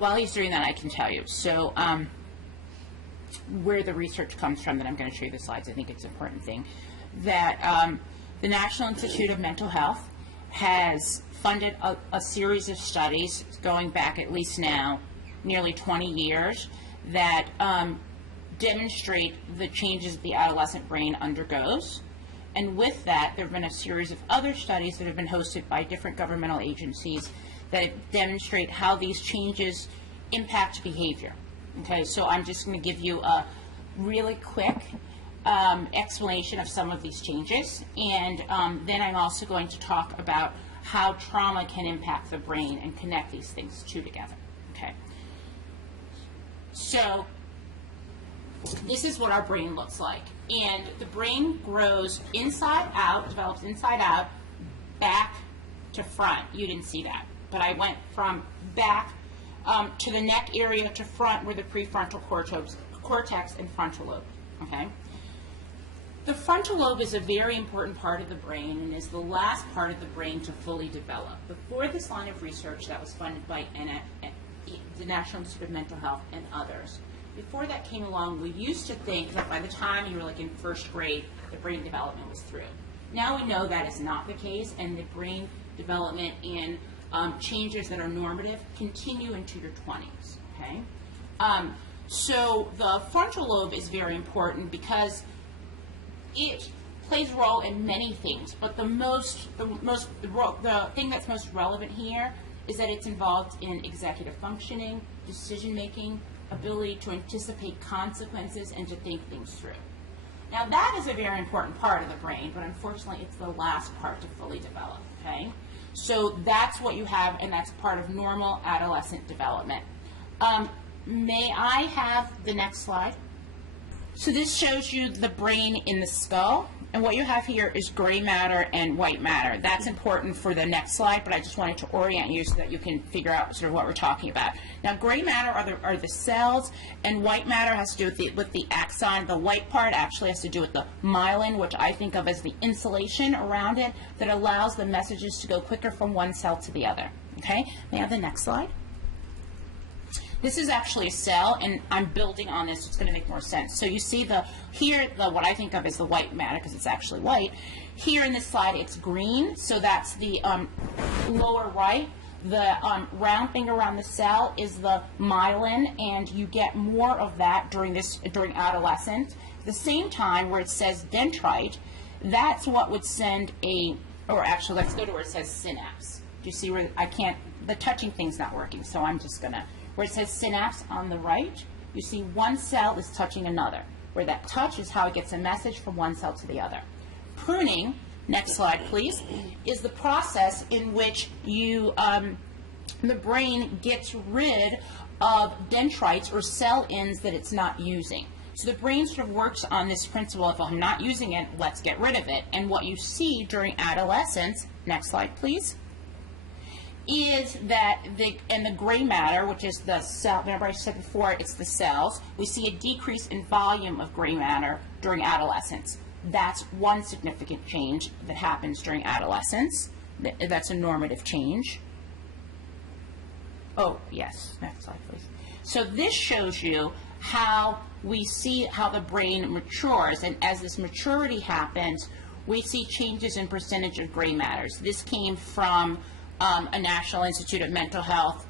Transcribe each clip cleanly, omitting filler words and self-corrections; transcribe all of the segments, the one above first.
while he's doing that, I can tell you. So where the research comes from, that I'm going to show you the slides, I think it's an important thing, that the National Institute of Mental Health has funded a series of studies going back at least now nearly 20 years that demonstrate the changes the adolescent brain undergoes. And with that, there have been a series of other studies that have been hosted by different governmental agencies that demonstrate how these changes impact behavior. Okay, so I'm just going to give you a really quick explanation of some of these changes, and then I'm also going to talk about how trauma can impact the brain and connect these things two together. Okay, so this is what our brain looks like, and the brain grows inside out, develops inside out, back to front. You didn't see that, but I went from back to the neck area to front, where the prefrontal cortex and frontal lobe. Okay, the frontal lobe is a very important part of the brain and is the last part of the brain to fully develop. Before this line of research that was funded by the National Institute of Mental Health and others, before that came along, we used to think that by the time you were like in first grade, the brain development was through. Now we know that is not the case, and the brain development and changes that are normative continue into your 20s. Okay, so the frontal lobe is very important because it plays a role in many things, but the thing that's most relevant here is that it's involved in executive functioning, decision making, ability to anticipate consequences, and to think things through. Now that is a very important part of the brain, but unfortunately it's the last part to fully develop. Okay, so that's what you have, and that's part of normal adolescent development. May I have the next slide? So this shows you the brain in the skull, and what you have here is gray matter and white matter. That's important for the next slide, but I just wanted to orient you so that you can figure out sort of what we're talking about. Now, gray matter are the cells, and white matter has to do with the axon. The white part actually has to do with the myelin, which I think of as the insulation around it that allows the messages to go quicker from one cell to the other. Okay, may I have the next slide? This is actually a cell, and I'm building on this. It's going to make more sense. So you see what I think of as the white matter, because it's actually white. Here in this slide, it's green, so that's the lower right. The round thing around the cell is the myelin, and you get more of that during adolescence. At the same time, where it says dendrite, that's what would send or actually, let's go to where it says synapse. Do you see where the touching thing's not working, so I'm just going to, where it says synapse on the right, you see one cell is touching another. Where that touch is how it gets a message from one cell to the other. Pruning, next slide please, is the process in which the brain gets rid of dendrites or cell ends that it's not using. So the brain sort of works on this principle of, I'm not using it, let's get rid of it. And what you see during adolescence, next slide please, is that the gray matter, which is the cell, remember I said before, it's the cells, we see a decrease in volume of gray matter during adolescence. That's one significant change that happens during adolescence. That's a normative change. Oh, yes, next slide, please. So this shows you how we see how the brain matures, and as this maturity happens, we see changes in percentage of gray matters. This came from a National Institute of Mental Health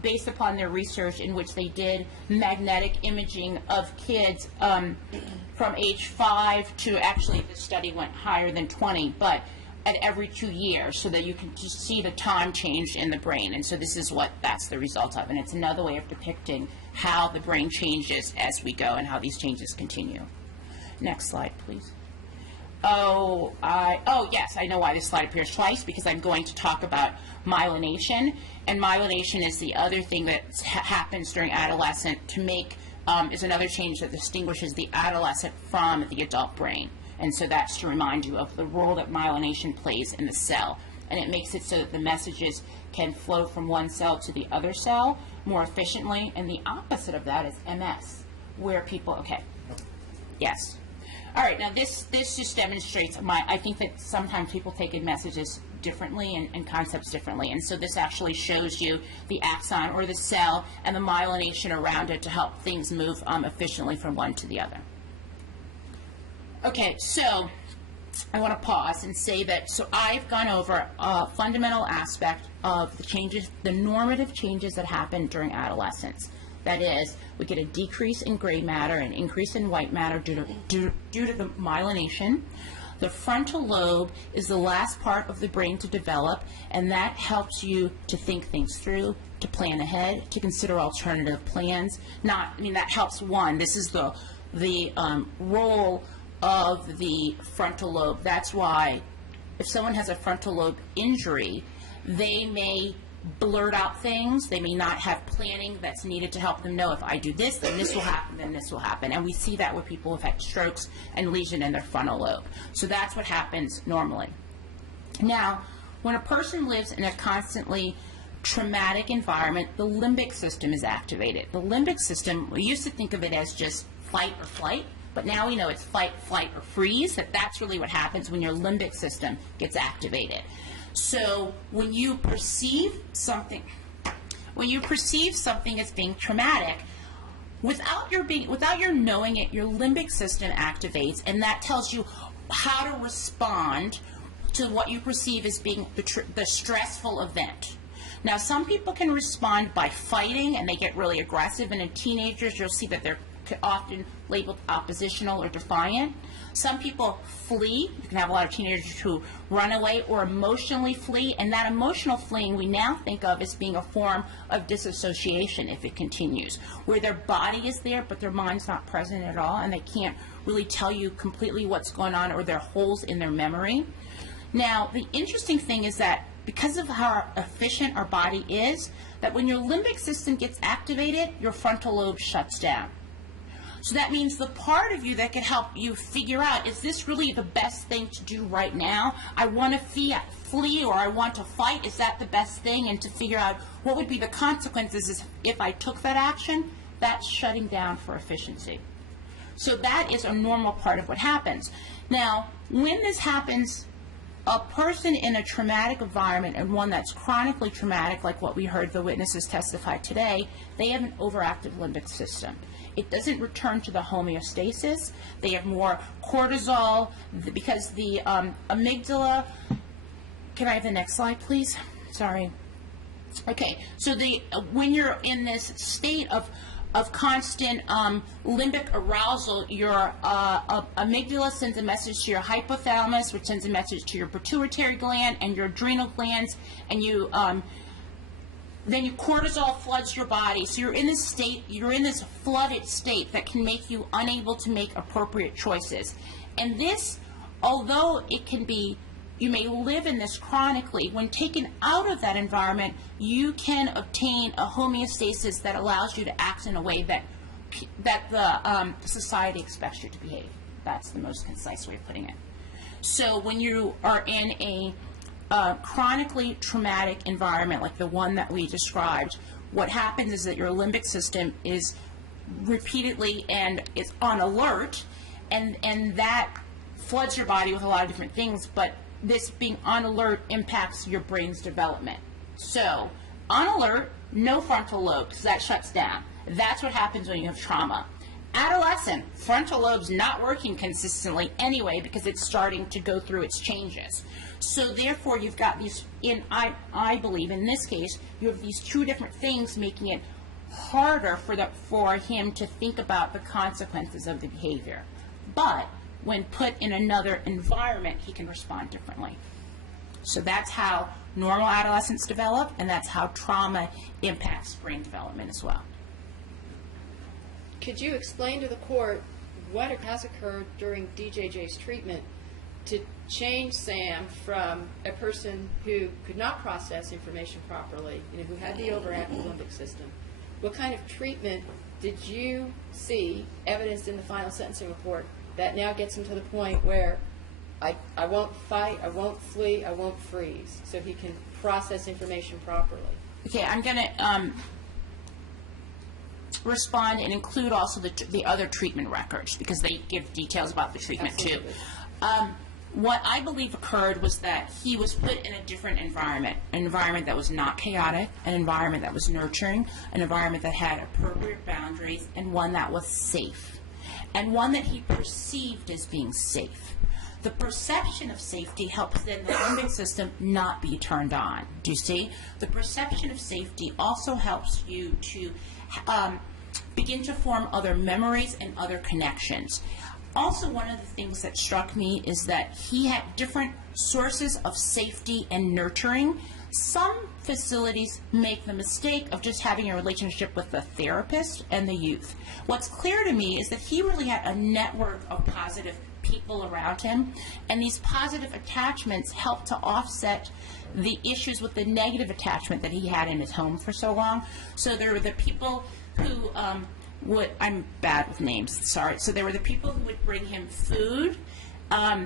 based upon their research in which they did magnetic imaging of kids from age 5 to, actually the study went higher than 20, but at every 2 years, so that you can just see the time change in the brain. And so this is what that's the result of, and it's another way of depicting how the brain changes as we go and how these changes continue. Next slide, please. Oh, yes, I know why this slide appears twice, because I'm going to talk about myelination, and myelination is the other thing that happens during adolescence is another change that distinguishes the adolescent from the adult brain. And so that's to remind you of the role that myelination plays in the cell. And it makes it so that the messages can flow from one cell to the other cell more efficiently, and the opposite of that is MS, where people, okay, yes. All right, now this just demonstrates I think that sometimes people take in messages differently and concepts differently. And so this actually shows you the axon or the cell and the myelination around it to help things move efficiently from one to the other. Okay, so I want to pause and say that, so I've gone over a fundamental aspect of the changes, the normative changes that happen during adolescence. That is, we get a decrease in gray matter and increase in white matter due to the myelination. The frontal lobe is the last part of the brain to develop, and that helps you to think things through, to plan ahead, to consider alternative plans. That helps one. This is the role of the frontal lobe. That's why if someone has a frontal lobe injury, they may blurt out things. They may not have planning that's needed to help them know, if I do this, then this will happen, then this will happen. And we see that with people who've had strokes and lesion in their frontal lobe. So that's what happens normally. Now, when a person lives in a constantly traumatic environment, the limbic system is activated. The limbic system, we used to think of it as just fight or flight, but now we know it's fight, flight, or freeze, that's really what happens when your limbic system gets activated. So when you perceive something as being traumatic, without your knowing it, your limbic system activates, and that tells you how to respond to what you perceive as being the stressful event. Now, some people can respond by fighting, and they get really aggressive, and in teenagers, you'll see that they're often labeled oppositional or defiant. Some people flee. You can have a lot of teenagers who run away or emotionally flee, and that emotional fleeing we now think of as being a form of disassociation if it continues, where their body is there but their mind's not present at all, and they can't really tell you completely what's going on, or there are holes in their memory. Now, the interesting thing is that because of how efficient our body is, that when your limbic system gets activated, your frontal lobe shuts down. So that means the part of you that can help you figure out, is this really the best thing to do right now? I want to flee or I want to fight. Is that the best thing? And to figure out what would be the consequences if I took that action, that's shutting down for efficiency. So that is a normal part of what happens. Now, when this happens, a person in a traumatic environment, and one that's chronically traumatic, like what we heard the witnesses testify today, they have an overactive limbic system. It doesn't return to the homeostasis. They have more cortisol because the amygdala, can I have the next slide, please? Sorry. Okay, so when you're in this state of constant limbic arousal, your amygdala sends a message to your hypothalamus, which sends a message to your pituitary gland and your adrenal glands, and then your cortisol floods your body. So you're in this state, you're in this flooded state that can make you unable to make appropriate choices. And this, although it can be, you may live in this chronically, when taken out of that environment, you can obtain a homeostasis that allows you to act in a way that the society expects you to behave. That's the most concise way of putting it. So when you are in a chronically traumatic environment like the one that we described, what happens is that your limbic system is repeatedly and is on alert, and that floods your body with a lot of different things, but this being on alert impacts your brain's development. So, on alert, no frontal lobe, because that shuts down. That's what happens when you have trauma. Adolescent, frontal lobe's not working consistently anyway because it's starting to go through its changes. So therefore, you've got these, I believe in this case, you have these two different things making it harder for him to think about the consequences of the behavior. But when put in another environment, he can respond differently. So that's how normal adolescents develop, and that's how trauma impacts brain development as well. Could you explain to the court what has occurred during DJJ's treatment to change Sam from a person who could not process information properly, who had the overactive limbic system? What kind of treatment did you see evidenced in the final sentencing report that now gets him to the point where I won't fight, I won't flee, I won't freeze, so he can process information properly? Okay, I'm going to respond and include also the other treatment records, because they give details about the treatment. Absolutely. Too. What I believe occurred was that he was put in a different environment, an environment that was not chaotic, an environment that was nurturing, an environment that had appropriate boundaries, and one that was safe, and one that he perceived as being safe. The perception of safety helps then the limbic system not be turned on. Do you see? The perception of safety also helps you to begin to form other memories and other connections. Also, one of the things that struck me is that he had different sources of safety and nurturing. Some facilities make the mistake of just having a relationship with the therapist and the youth. What's clear to me is that he really had a network of positive people around him, and these positive attachments help to offset the issues with the negative attachment that he had in his home for so long. So there were the people who I'm bad with names, sorry. So there were the people who would bring him food,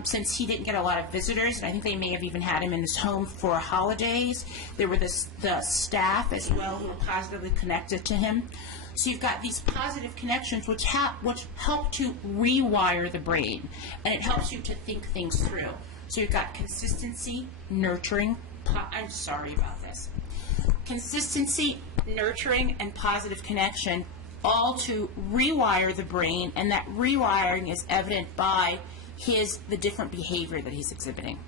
since he didn't get a lot of visitors, and I think they may have even had him in his home for holidays. There were the staff as well who were positively connected to him. So you've got these positive connections which help to rewire the brain, and it helps you to think things through. So you've got consistency, nurturing, I'm sorry about this. Consistency, nurturing, and positive connection, all to rewire the brain, and that rewiring is evident by the different behavior that he's exhibiting.